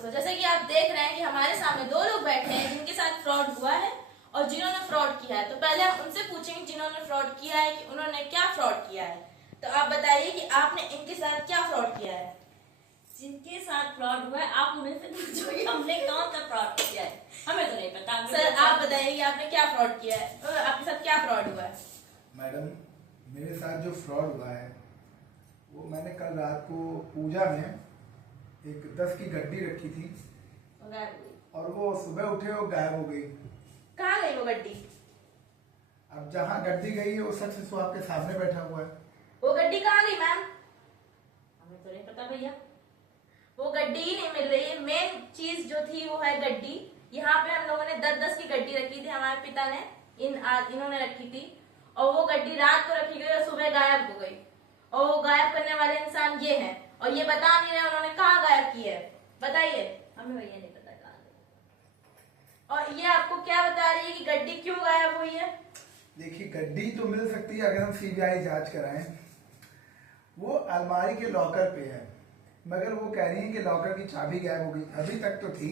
दोस्तों, जैसे कि आप देख रहे हैं कि हमारे सामने दो लोग बैठे हैं जिनके साथ फ्रॉड हुआ है और जिन्होंने फ्रॉड किया है। तो पहले हम उनसे पूछेंगे जिन्होंने फ्रॉड किया है कि उन्होंने क्या फ्रॉड किया है। तो आप बताइए कि आपने इनके साथ क्या फ्रॉड किया है। जिनके साथ फ्रॉड हुआ है आप उन्हें से पूछो कि हमने कौन सा फ्रॉड किया है, हमें तो नहीं पता। सर आप बताइए कि आपने क्या फ्रॉड किया है, आपके साथ क्या फ्रॉड हुआ है। मैडम, मेरे साथ जो फ्रॉड हुआ है वो मैंने कल रात को पूजा में एक 10 की गड्डी रखी थी और वो सुबह उठे और गायब हो गई। कहाँ गई वो गड्डी? अब जहाँ गड्डी गई है वो शख्स तो आपके सामने बैठा हुआ है। वो गड्डी कहाँ गई मैम? हमें तो नहीं पता भैया। वो गड्डी ही नहीं मिल रही है। मेन चीज जो थी वो है गड्डी। यहाँ पे हम लोगों ने 10-10 की गड्डी रखी थी, हमारे पिता ने इन्होंने रखी थी और वो गड्डी रात को रखी गई और सुबह गायब हो गई। और वो गायब करने वाले इंसान ये हैं और ये बता नहीं रहे उन्होंने कहाँ गायब की है। बताइए। हमें भैया नहीं पता कहाँ। और ये आपको क्या बता रही है कि गड्डी क्यों गायब हुई है? देखिए, गड्डी तो मिल सकती है अगर हम सीबीआई जांच कराएं। वो अलमारी के लॉकर पे है, मगर वो कह रही है कि लॉकर की चाबी गायब हो गई। अभी तक तो थी,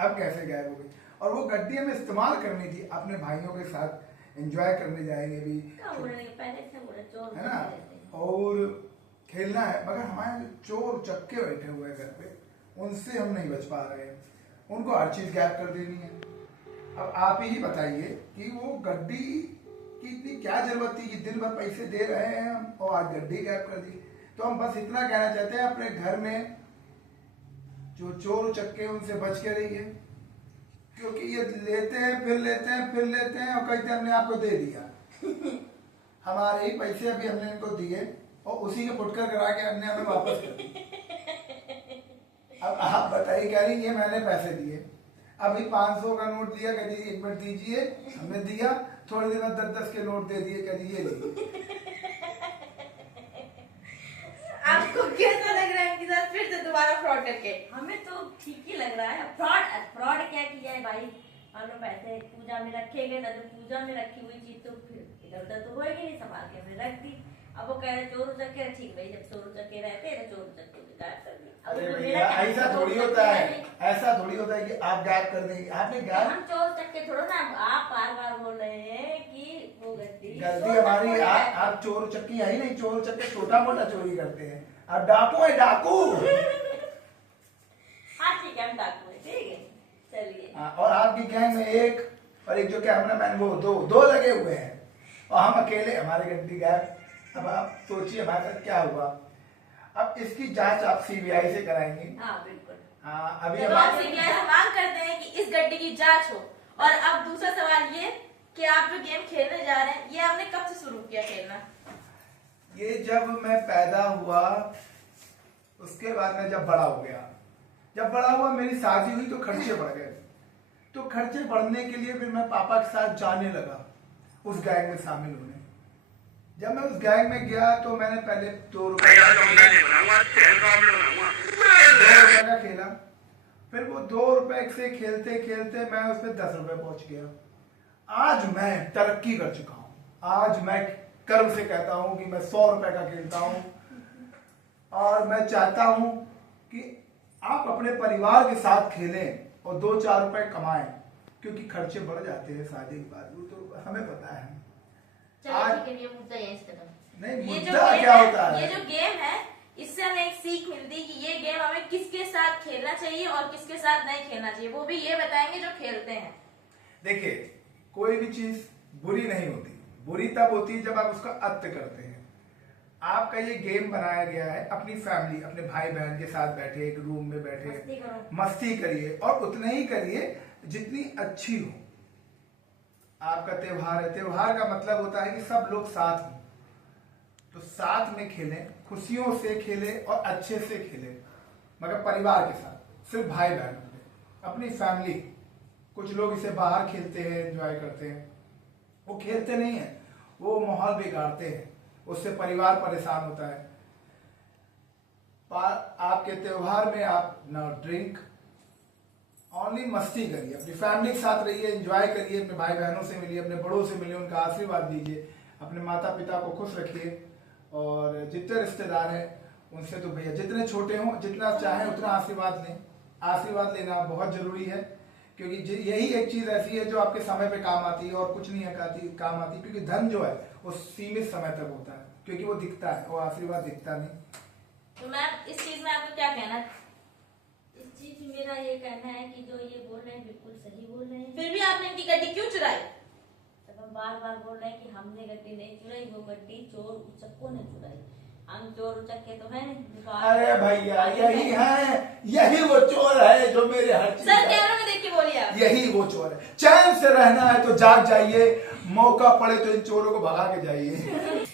अब कैसे गायब हो गई? और वो गड्डी हमें इस्तेमाल करनी थी, अपने भाइयों के साथ एंजॉय करने जाएंगे भी, पहले से बोले चोर है ना, और खेलना है। मगर हमारे चोर चक्के बैठे हुए घर पे, उनसे हम नहीं बच पा रहे हैं। उनको हर चीज गायब कर देनी है। अब आप ही बताइए कि वो गड्डी की इतनी क्या जरूरत थी कि दिन भर पैसे दे रहे हैं हम और आज गड्डी गायब कर दी। तो हम बस इतना कहना चाहते हैं, अपने घर में जो चोर चक्के उनसे बच के रहिए, क्योंकि ये लेते हैं फिर लेते हैं फिर लेते हैं और कहते हैं हमने आपको दे दिया। हमारे ही पैसे अभी हमने इनको दिए और उसी के फुटकर करा के हमने हमें वापस कर दिए। अब आप बताइए, कह रही है मैंने पैसे दिए। अभी 500 का नोट दिया, कह दीजिए 1 मिनट दीजिए, हमने दिया। थोड़ी देर बाद 10-10 के नोट दे दिए, कह दीजिए लीजिए। आपको कैसा लग रहा है इनके साथ फिर से दोबारा फ्रॉड करके? हमें तो ठीक ही लग रहा है। फ्रॉड फ्रॉड क्या किया है भाई? हम लोग पैसे पूजा में रखे गए तो पूजा में रखी हुई चीज तो फिर इधर उधर तो होगी नहीं, संभाल के हमने रख दी। अब वो कह रहे चोर चक्के, ठीक भाई, जब चोर चक्के रहते हैं तो चोर चक्के भी गायब कर दी। अरे भैया, ऐसा थोड़ी होता है, ऐसा थोड़ी होता है कि आप गायब कर देंगे। आपने गायब, हम चोर चक्के थोड़ा ना, आप बार बार बोल रहे हैं कि वो गलती हमारी। आप चोर चक्की है ही नहीं। चोर चक्के छोटा मोटा चोरी करते हैं, आप डाकू है, डाकू। हाँ ठीक है, हम डाकू है, ठीक है, चलिए। और आपकी गैंग में एक और एक जो कैमरामैन, वो दो लगे हुए हैं और हम अकेले, हमारी गड्डी गायब। अब आप सोचिए हमारे साथ क्या हुआ। अब इसकी जांच आप सीबीआई से कराएंगे? हाँ बिल्कुल। हाँ, अभी तो आप सीबीआई से मांग करते हैं कि इस गड्डी की जांच हो। और अब दूसरा सवाल ये कि आप जो गेम खेलने जा रहे हैं, ये आपने कब से शुरू किया खेलना? ये जब मैं पैदा हुआ उसके बाद में जब बड़ा हो गया, जब बड़ा हुआ मेरी शादी हुई तो खर्चे बढ़ गए। तो खर्चे बढ़ने के लिए फिर मैं पापा के साथ जाने लगा उस गैंग में शामिल होने। जब मैं उस गैंग में गया तो मैंने पहले 2 रुपए का खेला। फिर वो 2 रुपए से खेलते खेलते मैं उसमें 10 रुपए पहुंच गया। आज मैं तरक्की कर चुका हूँ। आज मैं गर्व से कहता हूँ कि मैं 100 रुपए का खेलता हूँ। और मैं चाहता हूँ कि आप अपने परिवार के साथ खेलें और 2-4 रुपए कमाएं, क्योंकि खर्चे बढ़ जाते हैं शादी के बाद, वो तो हमें पता है। चलिए ठीक है, ये मुद्दा यहीं से खत्म। नहीं, ये जो मुद्दा गेम क्या है, होता है? ये जो गेम है, इससे हमें एक सीख मिलती है कि ये गेम हमें किसके साथ खेलना चाहिए और किसके साथ नहीं खेलना चाहिए। वो भी ये बताएंगे जो खेलते हैं। देखिए, कोई भी चीज बुरी नहीं होती। बुरी तब होती है जब आप उसका अत्य करते हैं। आपका ये गेम बनाया गया है अपनी फैमिली, अपने भाई बहन के साथ बैठे एक रूम में बैठे मस्ती करिए और उतने ही करिए जितनी अच्छी हो। आपका त्योहार है, त्योहार का मतलब होता है कि सब लोग साथ हों। तो साथ में खेलें, खुशियों से खेलें और अच्छे से खेलें, मगर परिवार के साथ, सिर्फ भाई बहन, अपनी फैमिली। कुछ लोग इसे बाहर खेलते हैं, एंजॉय करते हैं, वो खेलते नहीं है, वो माहौल बिगाड़ते हैं, उससे परिवार परेशान होता है। आपके त्योहार में आप ना ड्रिंक, ओनली मस्ती करिए, अपनी फैमिली के साथ रहिए, एंजॉय करिए, अपने भाई बहनों से मिलिए, अपने बड़ों से मिलिए, उनका आशीर्वाद लीजिए, अपने माता पिता को खुश रखिए। और जितने रिश्तेदार हैं उनसे तो भैया जितने छोटे हों जितना चाहें उतना आशीर्वाद लें। आशीर्वाद लेना बहुत जरूरी है, क्योंकि यही एक चीज ऐसी है जो आपके समय पे काम आती है और कुछ नहीं काम आती, क्योंकि धन जो है वो सीमित समय तक होता है, क्योंकि वो दिखता है, वो आशीर्वाद दिखता नहीं। तो मैम इस चीज में आपको क्या कहना? इस चीज में मेरा ये कहना है कि जो ये बोल रहे हैं बिल्कुल सही बोल रहे हैं। फिर भी आपने इनकी गड्डी क्यों चुराई? तब हम बार बार बोल रहे हैं कि हमने गड्डी नहीं चुराई, वो गड्डी चोर उचक्कों ने चुराई। हम चोर उचक्के तो है नहीं। अरे भैया यही है, यही वो चोर है जो मेरे हर चीज सर कैमरा में देख के बोलिए आप। यही वो चोर है। चैन से रहना है तो जाग जाइए, मौका पड़े तो इन चोरों को भगा के जाइए।